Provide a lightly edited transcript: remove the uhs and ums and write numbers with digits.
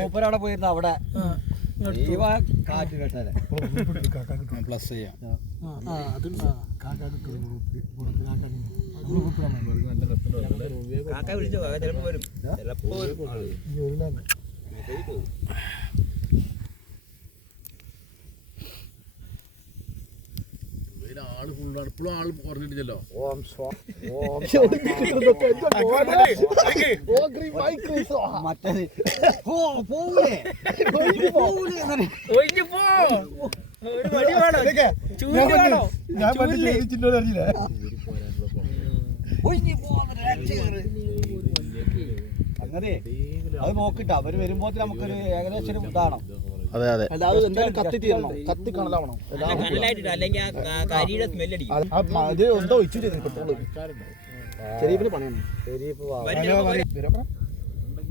മൂപ്പരവിടെ പോയിരുന്നു. അവിടെ കാറ്റ് കേട്ടാലേ പ്ലസ് ചെയ്യാം. കാക്ക വിളിച്ചോ, കാക്ക ചിലപ്പോ വരും. ആള് ഫുള്ളാണ്. ഇപ്പോഴും ആള് കുറഞ്ഞിട്ടില്ലല്ലോ. അങ്ങനെ അത് നോക്കിട്ട് അവര് വരുമ്പോ നമുക്കൊരു ഏകദേശം ഒരു ഇതാണോ. അതെ അതെ, എന്തായാലും കത്തി തീരണം, കത്തി കണലാവണം. അത് എന്തോ ഒഴിച്ചു ചെയ്തു ചെറിയ പണിയാണ്.